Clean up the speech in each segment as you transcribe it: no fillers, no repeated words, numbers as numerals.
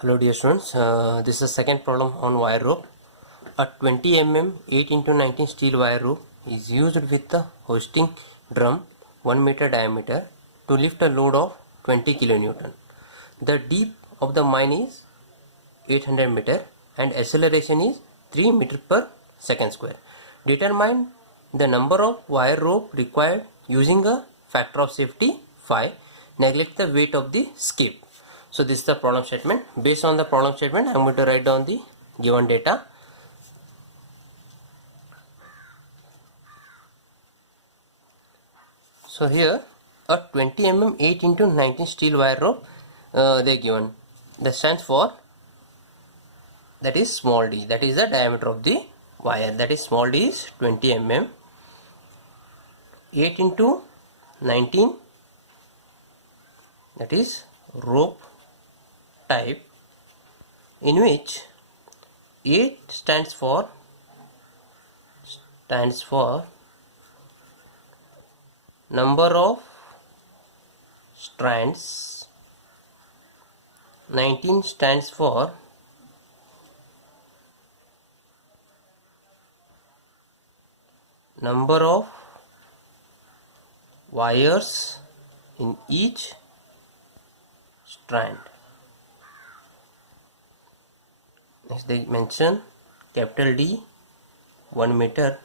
Hello dear students, this is the second problem on wire rope. A 20 mm 8 into 19 steel wire rope is used with the hoisting drum 1 meter diameter to lift a load of 20 kilonewton. The depth of the mine is 800 meter and acceleration is 3 meter per second square. Determine the number of wire rope required using a factor of safety 5. Neglect the weight of the skip. So this is the problem statement. Based on the problem statement, I am going to write down the given data. So here a 20 mm 8 into 19 steel wire rope they are given. That stands for, that is small d, that is the diameter of the wire, that is small d is 20 mm. 8 into 19, that is rope type, in which 8 stands for number of strands, 19 stands for number of wires in each strand. Next they mention capital D 1 meter.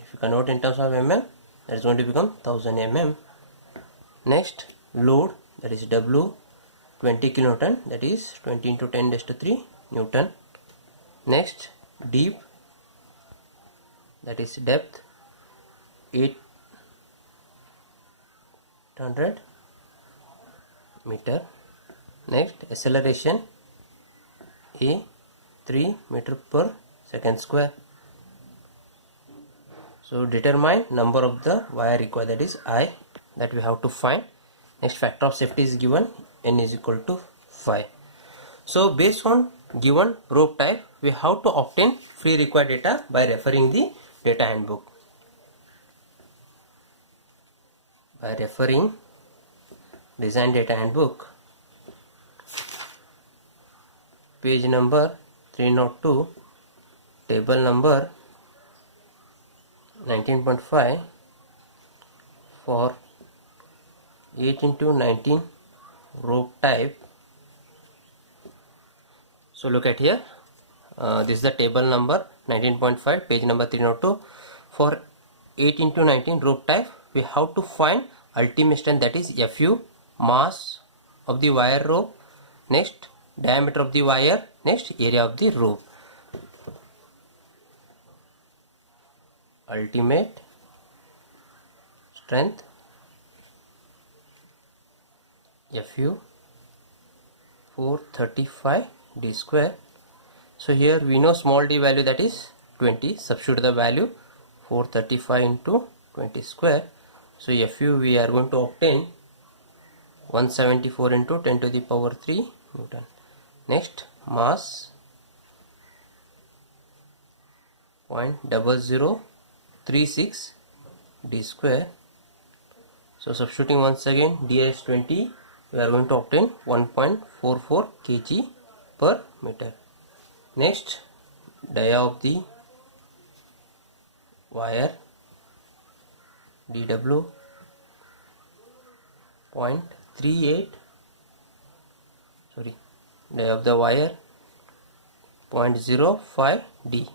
If you convert in terms of mm, that is going to become 1000 mm. Next load, that is W 20 kilonewton, that is 20 into 10 raised to 3 Newton. Next deep, that is depth 800 meter. Next acceleration A 3 meter per second square. So determine number of the wire required, that is I, that we have to find. Next factor of safety is given, n is equal to 5. So based on given rope type, we have to obtain free required data by referring the data handbook. By referring design data handbook, page number 302, table number 19.5 for 8 into 19 rope type. So look at here, this is the table number 19.5, page number 302. For 8 into 19 rope type, we have to find ultimate strength, that is Fu, mass of the wire rope, next diameter of the wire, next area of the rope. Ultimate strength Fu 435 d square. So here we know small d value, that is 20. Substitute the value 435 into 20 square. So Fu we are going to obtain 174 into 10 to the power 3 Newton. Next mass 0.0036 d square. So substituting once again d as 20, we are going to obtain 1.44 kg per meter. Next dia of the wire dw 0.38, sorry, dia of the wire 0.05 d.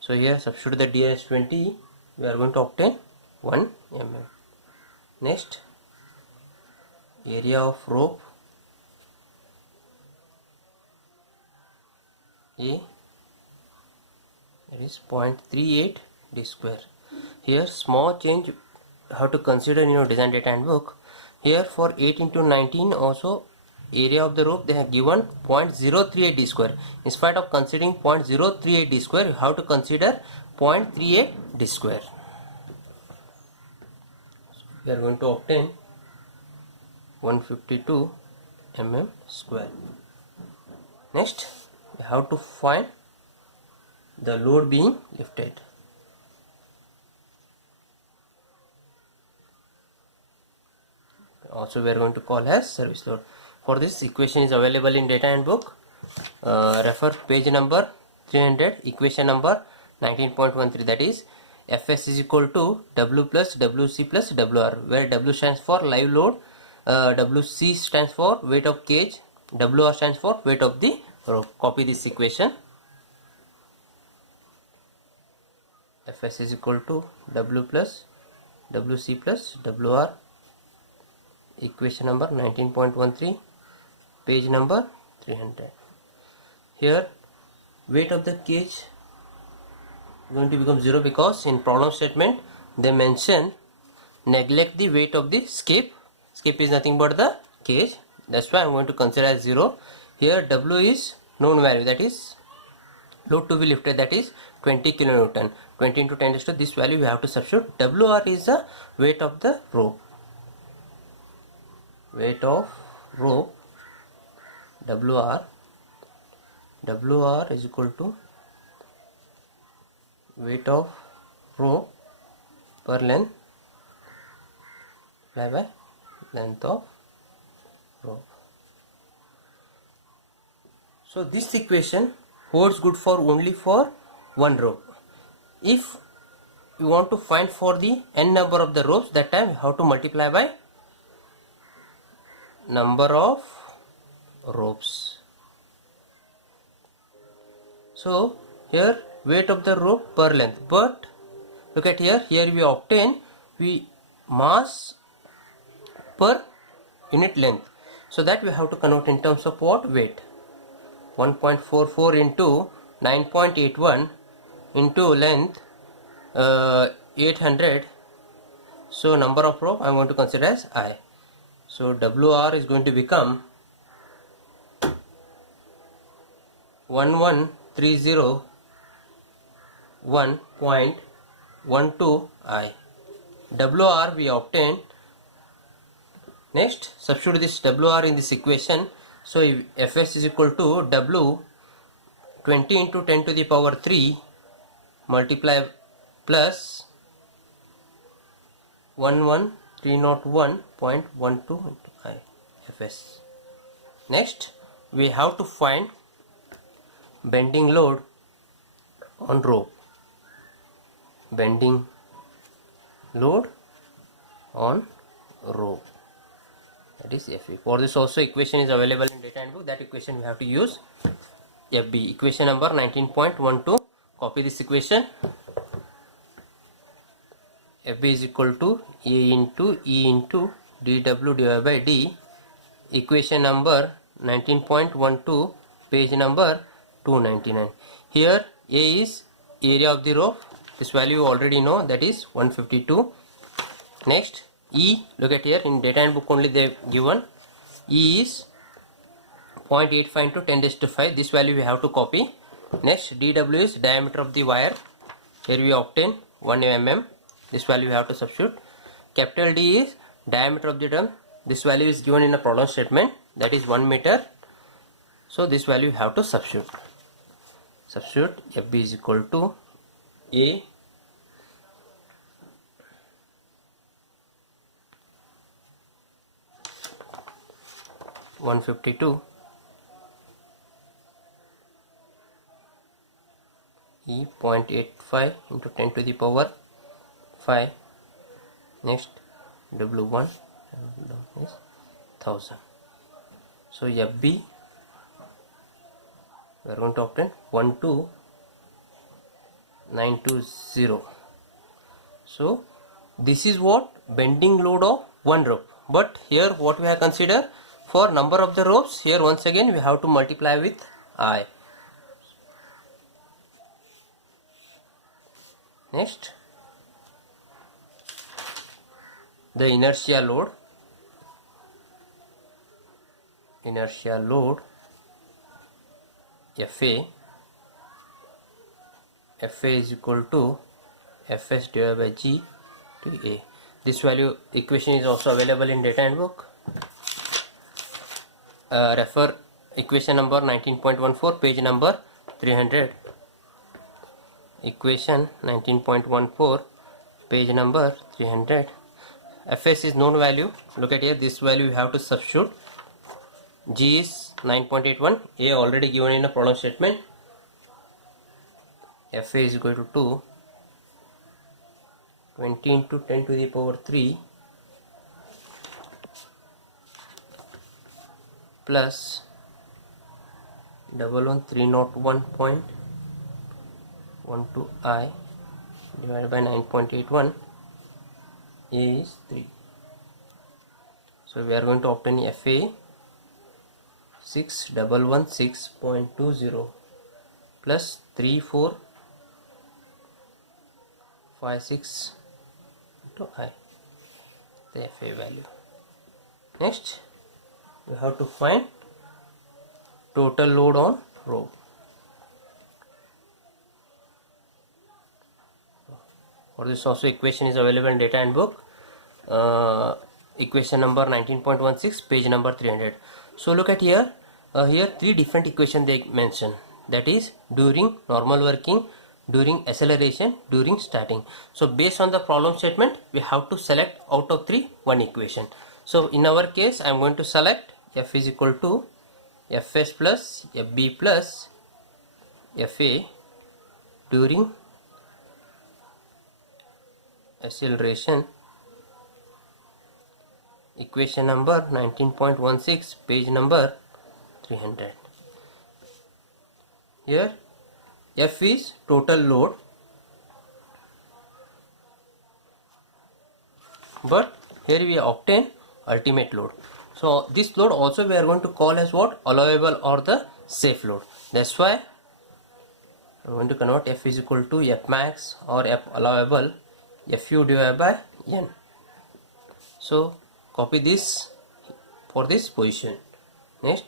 So here substitute the d as 20, we are going to obtain 1 mm. Next area of rope A, that is 0.38 d square. Here small change how to consider in your design data handbook. Here for 8 into 19 also area of the rope they have given 0.038 d square. In spite of considering 0.038 d square, you have to consider 0.38 d square. So we are going to obtain 152 mm square. Next we have to find the load being lifted. Also we are going to call as service load. for this equation is available in data handbook. Refer page number 300, equation number 19.13, that is Fs is equal to W plus Wc plus Wr, where W stands for live load, Wc stands for weight of cage, Wr stands for weight of the rope. Copy this equation. Fs is equal to W plus Wc plus Wr, equation number 19.13, page number 300. Here weight of the cage is going to become 0 because in problem statement they mention neglect the weight of the skip. Skip is nothing but the cage, that's why I am going to consider as 0. Here W is known value, that is load to be lifted, that is 20 kilonewton. 20 into 10 raised to this value we have to substitute. Wr is the weight of the rope. Weight of rope Wr is equal to weight of rope per length by length of rope. So this equation holds good for only for one rope. If you want to find for the n number of the ropes, that time you have to multiply by number of ropes. So here weight of the rope per length, but look at here we obtain mass per unit length, so that we have to convert in terms of what? Weight. 1.44 into 9.81 into length 800, so number of rope I am going to consider as I. So Wr is going to become 11301.12 I. Wr we obtain. Next substitute this Wr in this equation. So if Fs is equal to W 20 into 10 to the power 3 multiply plus 11301.12 into I Fs. Next we have to find bending load on rope. Bending load on rope, that is Fe. For this also equation is available in data handbook. That equation we have to use Fb, equation number 19.12. Copy this equation. Fb is equal to A into E into dW divided by d, equation number 19.12, page number 299. Here A is area of the rope, this value you already know, that is 152. Next E, look at here in data handbook only they have given, E is 0.85 into 10 raised to 5, this value we have to copy. Next dW is diameter of the wire, here we obtain 1 mm, this value we have to substitute. Capital D is diameter of the drum, this value is given in a problem statement, that is 1 meter, so this value we have to substitute. Fb is equal to A 152 E 0.85 into 10 to the power 5. Next W1 is 1000. So Fb we are going to obtain 12920. So this is what bending load of one rope. But here what we have considered for number of the ropes, here once again we have to multiply with I. Next the inertia load. Fa is equal to Fs divided by G to A. This value equation is also available in data handbook. Refer equation number 19.14, page number 300. Equation 19.14, page number 300. Fs is known value. Look at here, this value you have to substitute. G is 9.81. A already given in a problem statement. FA is equal to 20 into 10 to the power 3 plus 11301.12i divided by 9.81 is 3. So we are going to obtain FA 6116.20 plus 3456 into I, the FA value. Next we have to find total load on rope. For this also equation is available in data handbook, equation number 19.16, page number 300. So look at here, here three different equations they mention, that is during normal working, during acceleration, during starting. So based on the problem statement we have to select out of three one equation. So in our case I am going to select F is equal to Fs plus Fb plus Fa during acceleration, equation number 19.16, page number 300. Here F is total load, but here we obtain ultimate load. So this load also we are going to call as what? Allowable or the safe load. That's why I'm going to convert F is equal to F max or F allowable Fu divided by N. So copy this for this position. Next,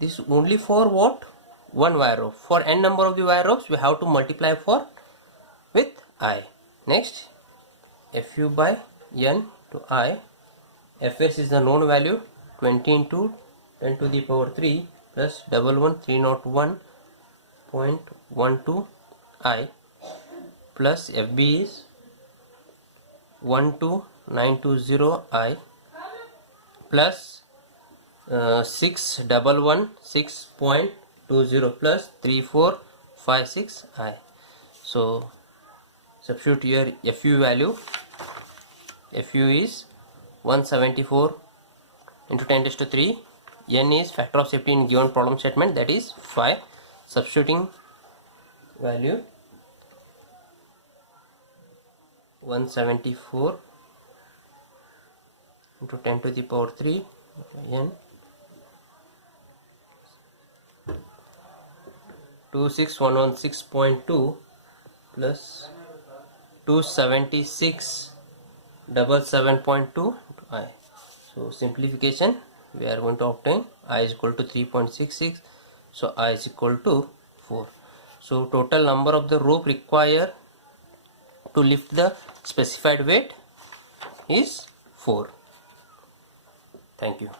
this only for what? One wire rope. For n number of the wire ropes we have to multiply for with I. Next, Fu by N to I. Fs is the known value, 20 into 10 to the power 3 plus 11301.12 I plus Fb is 12920 I plus 6116.20 plus 3456 I. So substitute here Fu value. Fu is 174 into 10 raised to 3. N is factor of safety in given problem statement, that is 5. Substituting value 174 into 10 to the power 3 N 26116.2 plus 276.77.2 I. So simplification, we are going to obtain I is equal to 3.66, so I is equal to 4. So total number of the rope required to lift the specified weight is 4. Thank you.